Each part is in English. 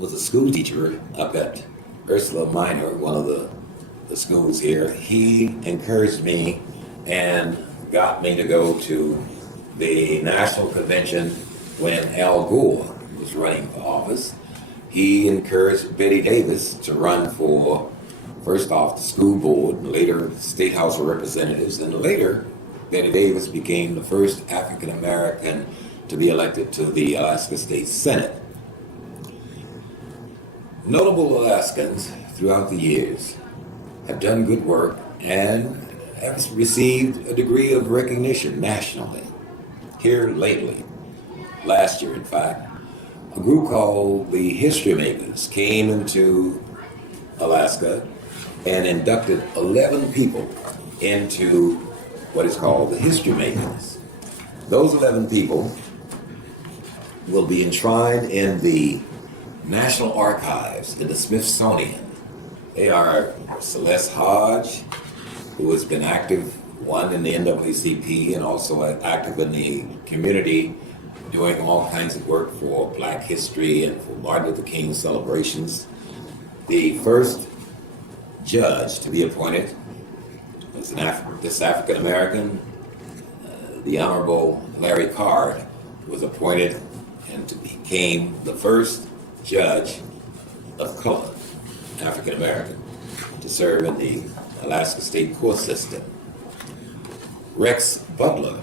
was a school teacher up at Ursula Minor, one of the schools here. He encouraged me and got me to go to the national convention when Al Gore was running for office. He encouraged Betty Davis to run for, first off, the school board, later State House of Representatives, and later Betty Davis became the first African American to be elected to the Alaska State Senate. Notable Alaskans throughout the years have done good work and have received a degree of recognition nationally. Here lately, last year in fact, a group called the History Makers came into Alaska and inducted 11 people into what is called the History Makers. Those 11 people will be enshrined in the National Archives in the Smithsonian. They are Celeste Hodge, who has been active, one in the NAACP and also active in the community, doing all kinds of work for Black history and for Martin Luther King celebrations. The first judge to be appointed was this African American, the Honorable Larry Card, was appointed and became the first judge of color, African American, to serve in the Alaska State Court System. Rex Butler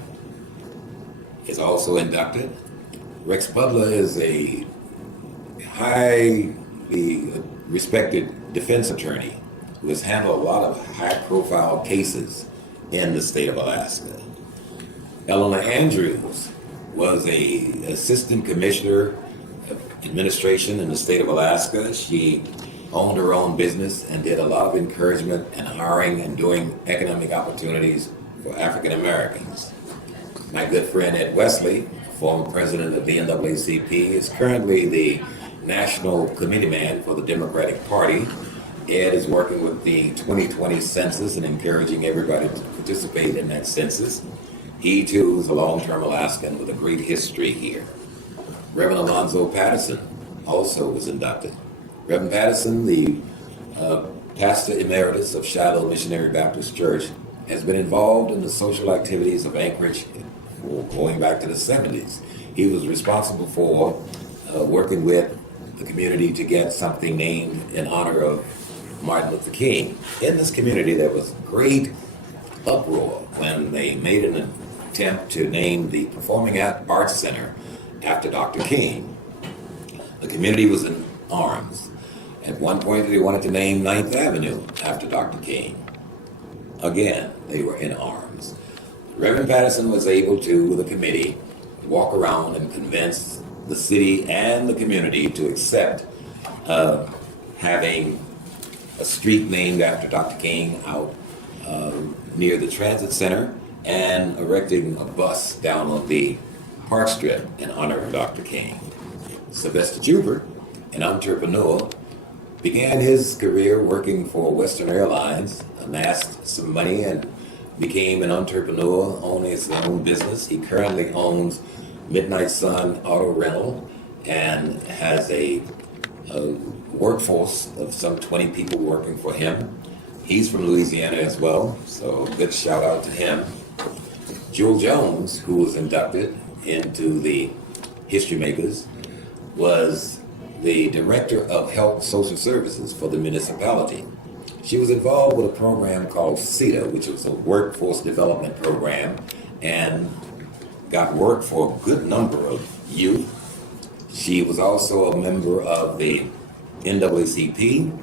is also inducted. Rex Butler is a highly respected defense attorney who has handled a lot of high-profile cases in the state of Alaska. Eleanor Andrews was an assistant commissioner of administration in the state of Alaska. She owned her own business and did a lot of encouragement and hiring and doing economic opportunities for African Americans. My good friend Ed Wesley, former president of the NAACP, is currently the national committee man for the Democratic Party. Ed is working with the 2020 census and encouraging everybody to participate in that census. He too is a long-term Alaskan with a great history here. Reverend Alonzo Patterson also was inducted. Reverend Patterson, the pastor emeritus of Shiloh Missionary Baptist Church, has been involved in the social activities of Anchorage going back to the 70s. He was responsible for working with the community to get something named in honor of Martin Luther King. In this community, there was great uproar when they made an attempt to name the Performing Arts Center after Dr. King. The community was in arms. At one point, they wanted to name 9th Avenue after Dr. King. Again, they were in arms. Reverend Patterson was able to, with a committee, walk around and convince the city and the community to accept having a street named after Dr. King out near the transit center and erecting a bus down on the Park Strip in honor of Dr. King. Sylvester Jubert, an entrepreneur, began his career working for Western Airlines, amassed some money and became an entrepreneur, owning his own business. He currently owns Midnight Sun Auto Rental and has a workforce of some 20 people working for him. He's from Louisiana as well, so good shout out to him. Jewel Jones, who was inducted into the History Makers, was the Director of Health Social Services for the municipality. She was involved with a program called CETA, which was a workforce development program, and got work for a good number of youth. She was also a member of the NAACP,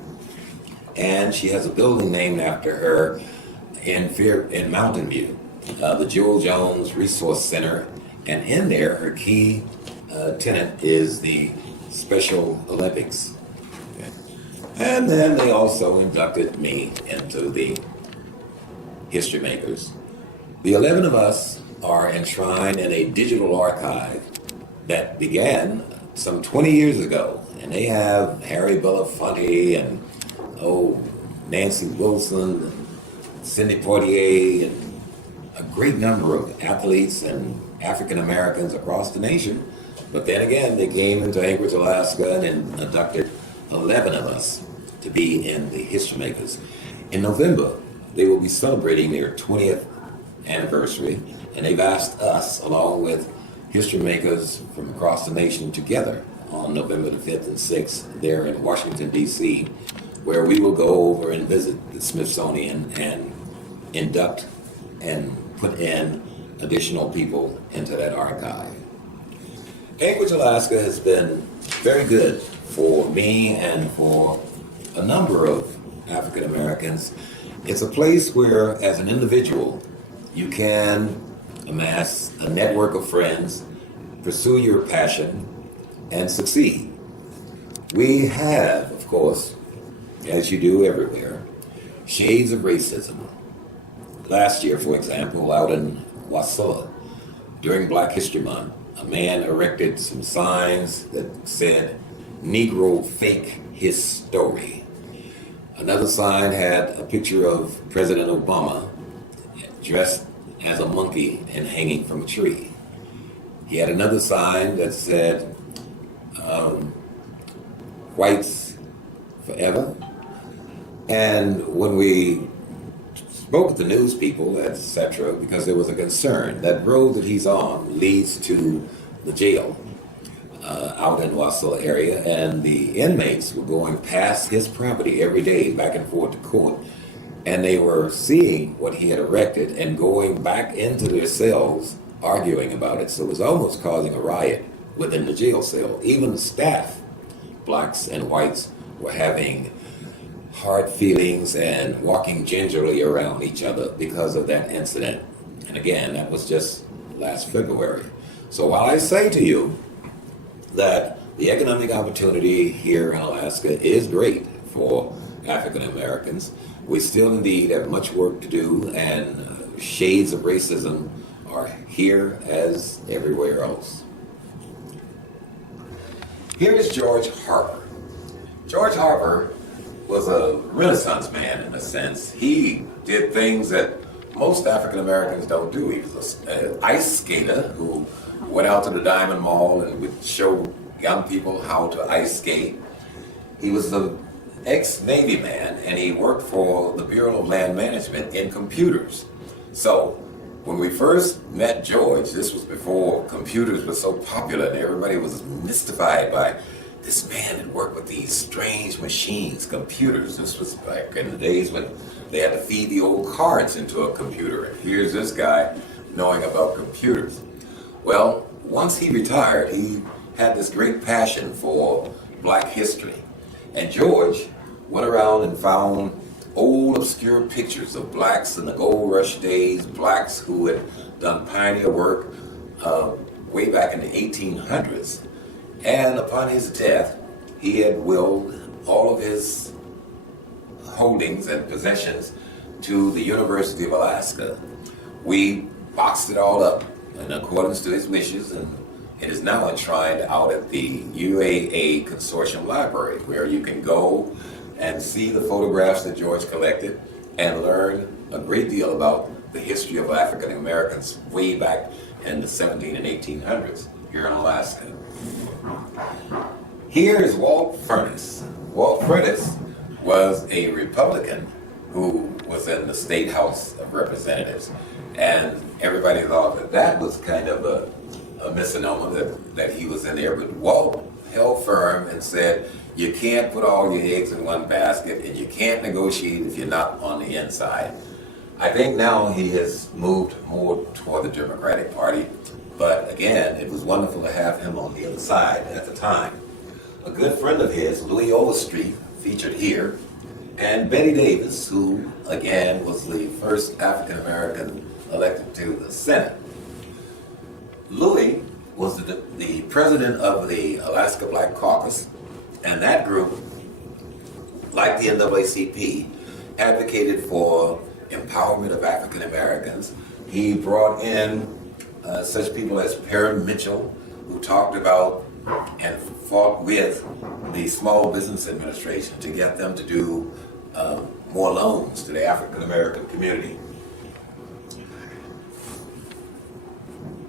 and she has a building named after her in Mountain View, the Jewel Jones Resource Center, and in there her key tenant is the Special Olympics. Okay. And then they also inducted me into the History Makers. The 11 of us are enshrined in a digital archive that began some 20 years ago, and they have Harry Belafonte and Nancy Wilson, and Cindy Poitier, and a great number of athletes and African Americans across the nation But then again, they came into Anchorage, Alaska, and inducted 11 of us to be in the History Makers. In November, they will be celebrating their 20th anniversary, and they've asked us, along with History Makers from across the nation, together on November the 5th and 6th there in Washington, D.C., where we will go over and visit the Smithsonian and induct and put in additional people into that archive. Anchorage, Alaska has been very good for me and for a number of African Americans. It's a place where, as an individual, you can amass a network of friends, pursue your passion, and succeed. We have, of course, as you do everywhere, shades of racism. Last year, for example, out in Wasilla, during Black History Month, a man erected some signs that said, "Negro fake his story." Another sign had a picture of President Obama dressed as a monkey and hanging from a tree. He had another sign that said, "Whites forever." And when we spoke with the news people, etc., because there was a concern that road that he's on leads to the jail out in Wasilla area, and the inmates were going past his property every day back and forth to court, and they were seeing what he had erected and going back into their cells arguing about it. So it was almost causing a riot within the jail cell. Even the staff, blacks and whites, were having hard feelings and walking gingerly around each other because of that incident. And again, that was just last February. So while I say to you that the economic opportunity here in Alaska is great for African Americans, we still indeed have much work to do, and shades of racism are here as everywhere else. Here is George Harper. George Harper was a Renaissance man in a sense. He did things that most African Americans don't do. He was an ice skater who went out to the Diamond Mall and would show young people how to ice skate. He was an ex-Navy man, and he worked for the Bureau of Land Management in computers. So when we first met George, this was before computers were so popular and everybody was mystified by this man that worked with these strange machines, computers. This was back in the days when they had to feed the old cards into a computer. And here's this guy knowing about computers. Well, once he retired, he had this great passion for Black history. And George went around and found old obscure pictures of blacks in the gold rush days, blacks who had done pioneer work way back in the 1800s. And upon his death, he had willed all of his holdings and possessions to the University of Alaska. We boxed it all up in accordance to his wishes, and it is now enshrined out at the UAA Consortium Library, where you can go and see the photographs that George collected and learn a great deal about the history of African Americans way back in the 17 and 1800s here in Alaska. Here is Walt Furnace. Walt Furnace was a Republican who was in the State House of Representatives, and everybody thought that that was kind of a misnomer that he was in there, but Walt held firm and said, you can't put all your eggs in one basket, and you can't negotiate if you're not on the inside. I think now he has moved more toward the Democratic Party, but again, it was wonderful to have him on the other side at the time. A good friend of his, Louis Overstreet, featured here, and Betty Davis, who again was the first African American elected to the Senate. Louis was the president of the Alaska Black Caucus, and that group, like the NAACP, advocated for empowerment of African Americans. He brought in such people as Perry Mitchell, who talked about and fought with the Small Business Administration to get them to do more loans to the African American community.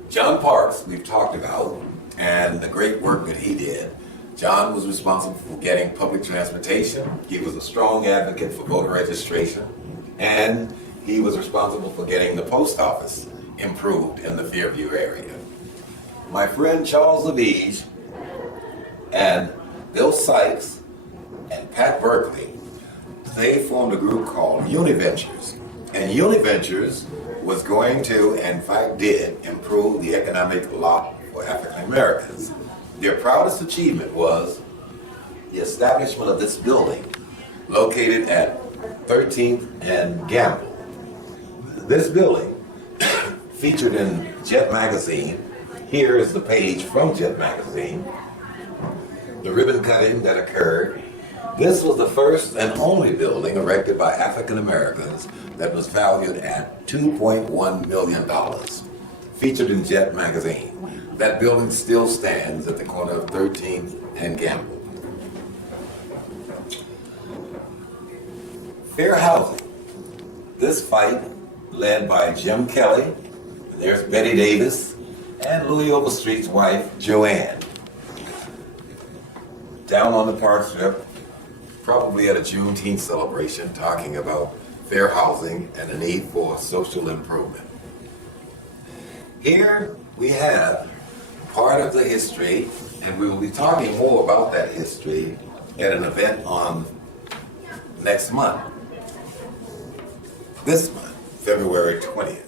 John Parks, we've talked about, and the great work that he did. John was responsible for getting public transportation. He was a strong advocate for voter registration, and he was responsible for getting the post office improved in the Fairview area. My friend Charles LaVige and Bill Sykes and Pat Berkeley, they formed a group called Univentures. And Univentures was going to, and in fact did, improve the economic lot for African Americans. Their proudest achievement was the establishment of this building located at 13th and Gamble. This building, featured in Jet Magazine, here is the page from Jet Magazine, the ribbon cutting that occurred. This was the first and only building erected by African Americans that was valued at $2.1 million, featured in Jet Magazine. That building still stands at the corner of 13th and Gamble. Fair housing. This fight, led by Jim Kelly, there's Betty Davis, and Louis Overstreet's wife, Joanne. Down on the park strip, probably at a Juneteenth celebration, talking about fair housing and the need for social improvement. Here we have part of the history, and we will be talking more about that history at an event on next month. This month, February 20th.